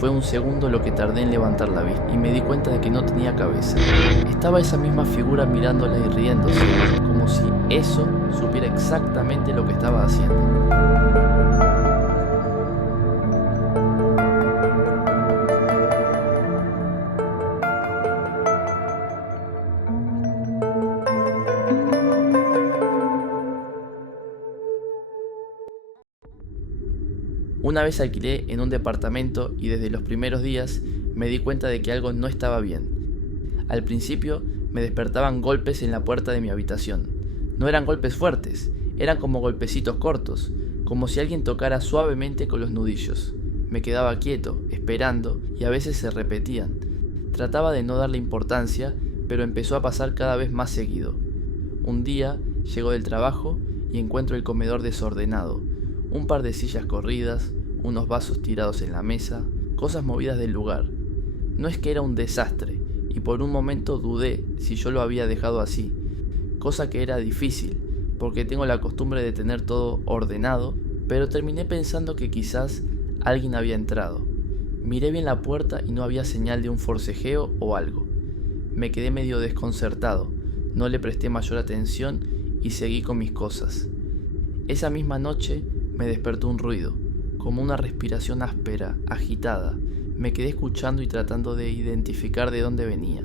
Fue un segundo lo que tardé en levantar la vista y me di cuenta de que no tenía cabeza. Estaba esa misma figura mirándola y riéndose, como si eso supiera exactamente lo que estaba haciendo. Una vez alquilé en un departamento y desde los primeros días me di cuenta de que algo no estaba bien. Al principio me despertaban golpes en la puerta de mi habitación. No eran golpes fuertes, eran como golpecitos cortos, como si alguien tocara suavemente con los nudillos. Me quedaba quieto, esperando, y a veces se repetían. Trataba de no darle importancia, pero empezó a pasar cada vez más seguido. Un día llego del trabajo y encuentro el comedor desordenado, un par de sillas corridas, unos vasos tirados en la mesa, cosas movidas del lugar. No es que era un desastre, y por un momento dudé si yo lo había dejado así, cosa que era difícil, porque tengo la costumbre de tener todo ordenado, pero terminé pensando que quizás alguien había entrado. Miré bien la puerta y no había señal de un forcejeo o algo. Me quedé medio desconcertado, no le presté mayor atención y seguí con mis cosas. Esa misma noche me despertó un ruido, como una respiración áspera, agitada. Me quedé escuchando y tratando de identificar de dónde venía.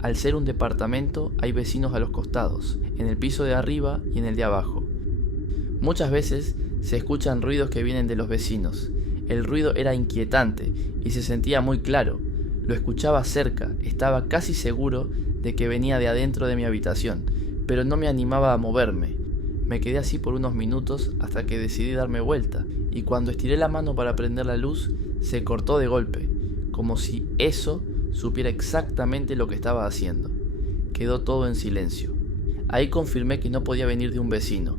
Al ser un departamento, hay vecinos a los costados, en el piso de arriba y en el de abajo. Muchas veces se escuchan ruidos que vienen de los vecinos. El ruido era inquietante y se sentía muy claro. Lo escuchaba cerca, estaba casi seguro de que venía de adentro de mi habitación, pero no me animaba a moverme. Me quedé así por unos minutos hasta que decidí darme vuelta, y cuando estiré la mano para prender la luz, se cortó de golpe, como si eso supiera exactamente lo que estaba haciendo. Quedó todo en silencio. Ahí confirmé que no podía venir de un vecino.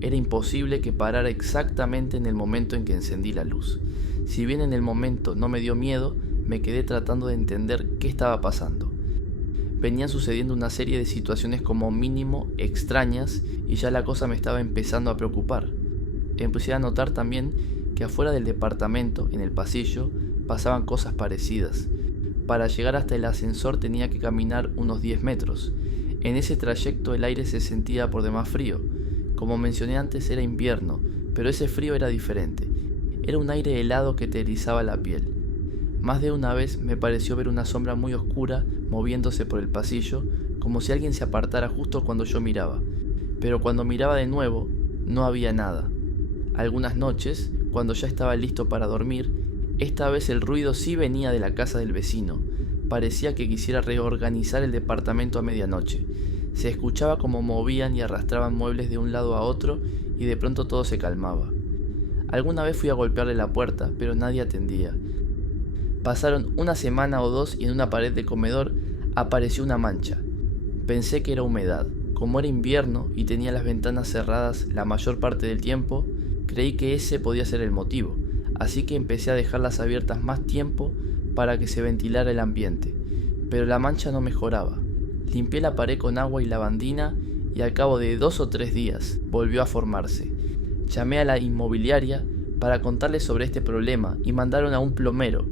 Era imposible que parara exactamente en el momento en que encendí la luz. Si bien en el momento no me dio miedo, me quedé tratando de entender qué estaba pasando. Venían sucediendo una serie de situaciones como mínimo extrañas y ya la cosa me estaba empezando a preocupar. Empecé a notar también que afuera del departamento, en el pasillo, pasaban cosas parecidas. Para llegar hasta el ascensor tenía que caminar unos 10 metros. En ese trayecto el aire se sentía por demás frío. Como mencioné antes, era invierno, pero ese frío era diferente. Era un aire helado que te erizaba la piel. Más de una vez me pareció ver una sombra muy oscura moviéndose por el pasillo, como si alguien se apartara justo cuando yo miraba. Pero cuando miraba de nuevo, no había nada. Algunas noches, cuando ya estaba listo para dormir, esta vez el ruido sí venía de la casa del vecino. Parecía que quisiera reorganizar el departamento a medianoche. Se escuchaba como movían y arrastraban muebles de un lado a otro y de pronto todo se calmaba. Alguna vez fui a golpearle la puerta, pero nadie atendía. Pasaron una semana o dos y en una pared del comedor apareció una mancha. Pensé que era humedad. Como era invierno y tenía las ventanas cerradas la mayor parte del tiempo, creí que ese podía ser el motivo, así que empecé a dejarlas abiertas más tiempo para que se ventilara el ambiente. Pero la mancha no mejoraba. Limpié la pared con agua y lavandina y al cabo de 2 o 3 días volvió a formarse. Llamé a la inmobiliaria para contarles sobre este problema y mandaron a un plomero.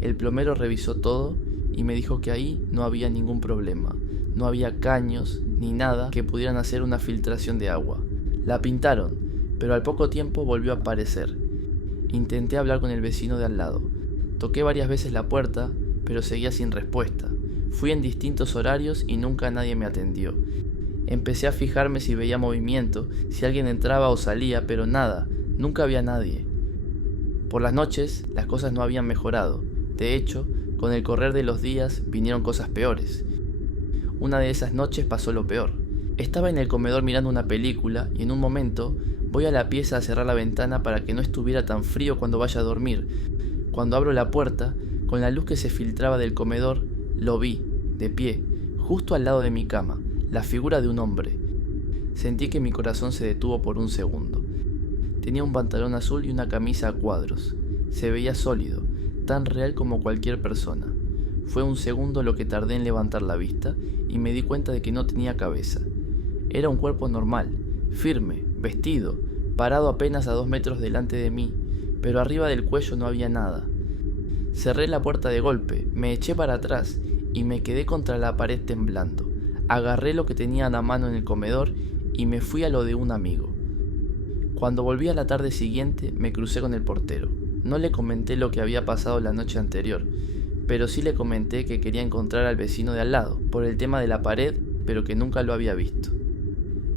El plomero revisó todo y me dijo que ahí no había ningún problema. No había caños ni nada que pudieran hacer una filtración de agua. La pintaron, pero al poco tiempo volvió a aparecer. Intenté hablar con el vecino de al lado. Toqué varias veces la puerta, pero seguía sin respuesta. Fui en distintos horarios y nunca nadie me atendió. Empecé a fijarme si veía movimiento, si alguien entraba o salía, pero nada, nunca había nadie. Por las noches, las cosas no habían mejorado. De hecho, con el correr de los días vinieron cosas peores. Una de esas noches pasó lo peor. Estaba en el comedor mirando una película y en un momento voy a la pieza a cerrar la ventana para que no estuviera tan frío cuando vaya a dormir. Cuando abro la puerta, con la luz que se filtraba del comedor, lo vi, de pie, justo al lado de mi cama, la figura de un hombre. Sentí que mi corazón se detuvo por un segundo. Tenía un pantalón azul y una camisa a cuadros. Se veía sólido, tan real como cualquier persona. Fue un segundo lo que tardé en levantar la vista y me di cuenta de que no tenía cabeza. Era un cuerpo normal, firme, vestido, parado apenas a 2 metros delante de mí, pero arriba del cuello no había nada. Cerré la puerta de golpe, me eché para atrás y me quedé contra la pared temblando. Agarré lo que tenía a la mano en el comedor y me fui a lo de un amigo. Cuando volví a la tarde siguiente me crucé con el portero. No le comenté lo que había pasado la noche anterior, pero sí le comenté que quería encontrar al vecino de al lado, por el tema de la pared, pero que nunca lo había visto.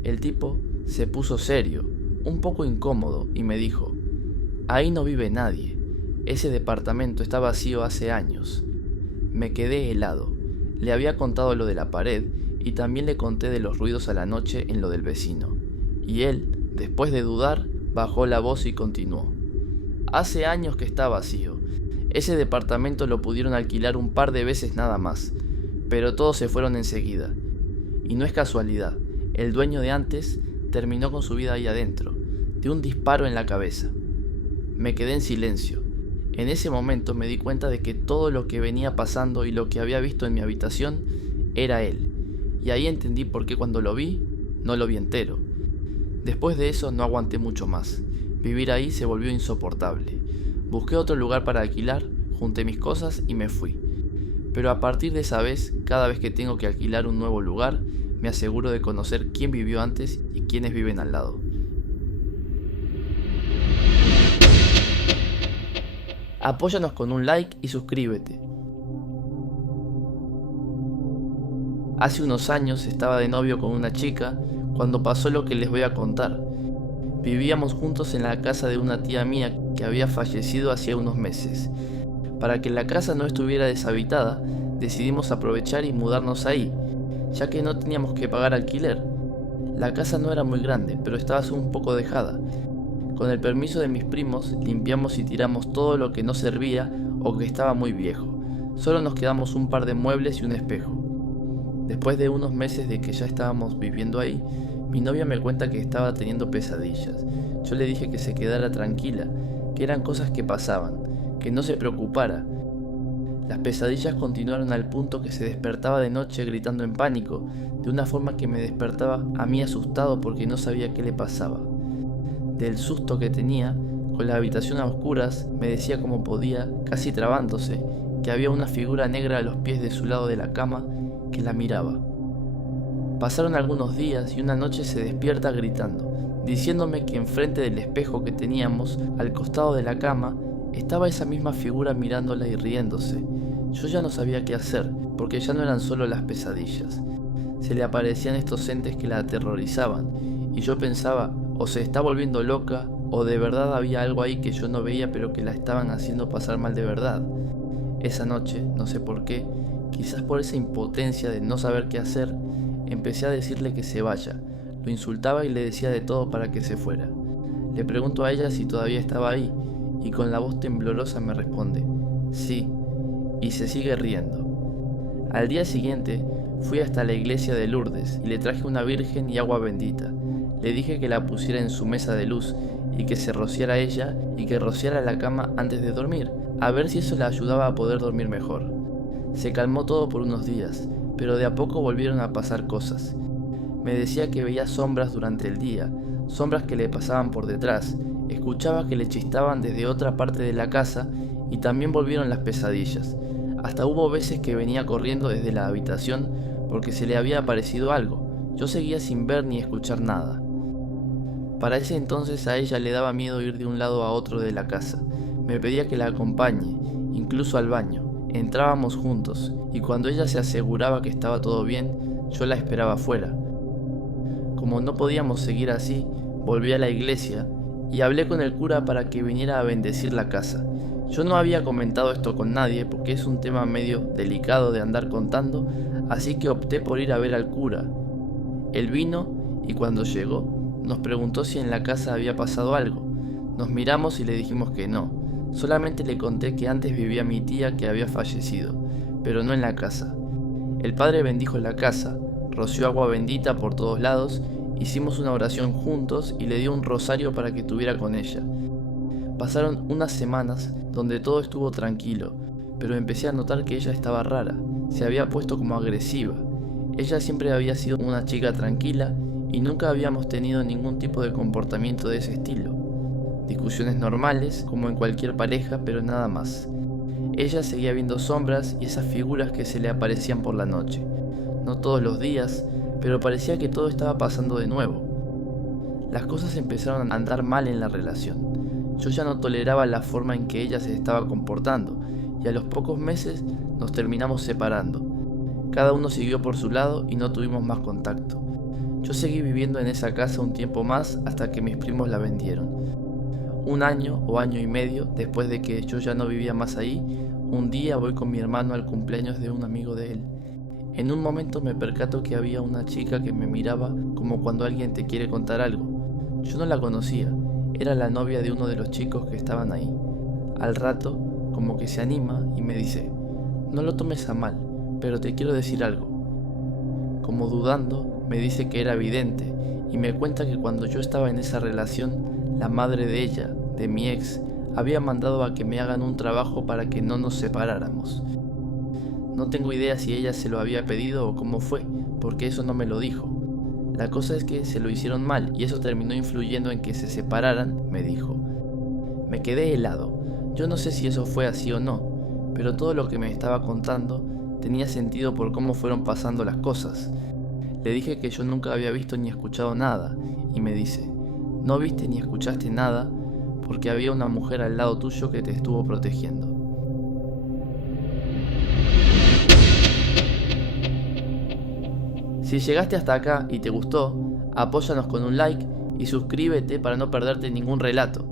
El tipo se puso serio, un poco incómodo, y me dijo: ahí no vive nadie, ese departamento está vacío hace años. Me quedé helado. Le había contado lo de la pared y también le conté de los ruidos a la noche en lo del vecino. Y él, después de dudar, bajó la voz y continuó: hace años que está vacío. Ese departamento lo pudieron alquilar un par de veces nada más, pero todos se fueron enseguida. Y no es casualidad, el dueño de antes terminó con su vida ahí adentro, de un disparo en la cabeza. Me quedé en silencio. En ese momento me di cuenta de que todo lo que venía pasando y lo que había visto en mi habitación era él, y ahí entendí por qué cuando lo vi, no lo vi entero. Después de eso no aguanté mucho más. Vivir ahí se volvió insoportable. Busqué otro lugar para alquilar, junté mis cosas y me fui. Pero a partir de esa vez, cada vez que tengo que alquilar un nuevo lugar, me aseguro de conocer quién vivió antes y quiénes viven al lado. Apóyanos con un like y suscríbete. Hace unos años estaba de novio con una chica cuando pasó lo que les voy a contar. Vivíamos juntos en la casa de una tía mía que había fallecido hacía unos meses. Para que la casa no estuviera deshabitada, decidimos aprovechar y mudarnos ahí, ya que no teníamos que pagar alquiler. La casa no era muy grande, pero estaba un poco dejada. Con el permiso de mis primos, limpiamos y tiramos todo lo que no servía o que estaba muy viejo. Solo nos quedamos un par de muebles y un espejo. Después de unos meses de que ya estábamos viviendo ahí, mi novia me cuenta que estaba teniendo pesadillas. Yo le dije que se quedara tranquila, que eran cosas que pasaban, que no se preocupara. Las pesadillas continuaron al punto que se despertaba de noche gritando en pánico, de una forma que me despertaba a mí asustado porque no sabía qué le pasaba. Del susto que tenía, con la habitación a oscuras, me decía como podía, casi trabándose, que había una figura negra a los pies de su lado de la cama que la miraba. Pasaron algunos días y una noche se despierta gritando, diciéndome que enfrente del espejo que teníamos, al costado de la cama, estaba esa misma figura mirándola y riéndose. Yo ya no sabía qué hacer, porque ya no eran solo las pesadillas. Se le aparecían estos entes que la aterrorizaban, y yo pensaba, o se está volviendo loca, o de verdad había algo ahí que yo no veía pero que la estaban haciendo pasar mal de verdad. Esa noche, no sé por qué, quizás por esa impotencia de no saber qué hacer, empecé a decirle que se vaya. Lo insultaba y le decía de todo para que se fuera. Le pregunto a ella si todavía estaba ahí, y con la voz temblorosa me responde: sí, y se sigue riendo. Al día siguiente fui hasta la iglesia de Lourdes y le traje una virgen y agua bendita. Le dije que la pusiera en su mesa de luz y que se rociara ella y que rociara la cama antes de dormir, a ver si eso la ayudaba a poder dormir mejor. Se calmó todo por unos días, pero de a poco volvieron a pasar cosas. Me decía que veía sombras durante el día, sombras que le pasaban por detrás, escuchaba que le chistaban desde otra parte de la casa y también volvieron las pesadillas. Hasta hubo veces que venía corriendo desde la habitación porque se le había aparecido algo. Yo seguía sin ver ni escuchar nada. Para ese entonces a ella le daba miedo ir de un lado a otro de la casa. Me pedía que la acompañe, incluso al baño. Entrábamos juntos y cuando ella se aseguraba que estaba todo bien, yo la esperaba afuera. Como no podíamos seguir así, volví a la iglesia y hablé con el cura para que viniera a bendecir la casa. Yo no había comentado esto con nadie porque es un tema medio delicado de andar contando, así que opté por ir a ver al cura. Él vino y cuando llegó nos preguntó si en la casa había pasado algo. Nos miramos y le dijimos que no. Solamente le conté que antes vivía mi tía que había fallecido, pero no en la casa. El padre bendijo la casa, roció agua bendita por todos lados, hicimos una oración juntos y le dio un rosario para que tuviera con ella. Pasaron unas semanas donde todo estuvo tranquilo, pero empecé a notar que ella estaba rara, se había puesto como agresiva. Ella siempre había sido una chica tranquila y nunca habíamos tenido ningún tipo de comportamiento de ese estilo. Discusiones normales, como en cualquier pareja, pero nada más. Ella seguía viendo sombras y esas figuras que se le aparecían por la noche. No todos los días, pero parecía que todo estaba pasando de nuevo. Las cosas empezaron a andar mal en la relación. Yo ya no toleraba la forma en que ella se estaba comportando y a los pocos meses nos terminamos separando. Cada uno siguió por su lado y no tuvimos más contacto. Yo seguí viviendo en esa casa un tiempo más hasta que mis primos la vendieron. Un año o año y medio después de que yo ya no vivía más ahí, un día voy con mi hermano al cumpleaños de un amigo de él. En un momento me percato que había una chica que me miraba como cuando alguien te quiere contar algo. Yo no la conocía, era la novia de uno de los chicos que estaban ahí. Al rato, como que se anima y me dice: no lo tomes a mal, pero te quiero decir algo. Como dudando, me dice que era vidente y me cuenta que cuando yo estaba en esa relación, la madre de ella, de mi ex, había mandado a que me hagan un trabajo para que no nos separáramos. No tengo idea si ella se lo había pedido o cómo fue, porque eso no me lo dijo. La cosa es que se lo hicieron mal y eso terminó influyendo en que se separaran, me dijo. Me quedé helado. Yo no sé si eso fue así o no, pero todo lo que me estaba contando tenía sentido por cómo fueron pasando las cosas. Le dije que yo nunca había visto ni escuchado nada, y me dice: no viste ni escuchaste nada porque había una mujer al lado tuyo que te estuvo protegiendo. Si llegaste hasta acá y te gustó, apóyanos con un like y suscríbete para no perderte ningún relato.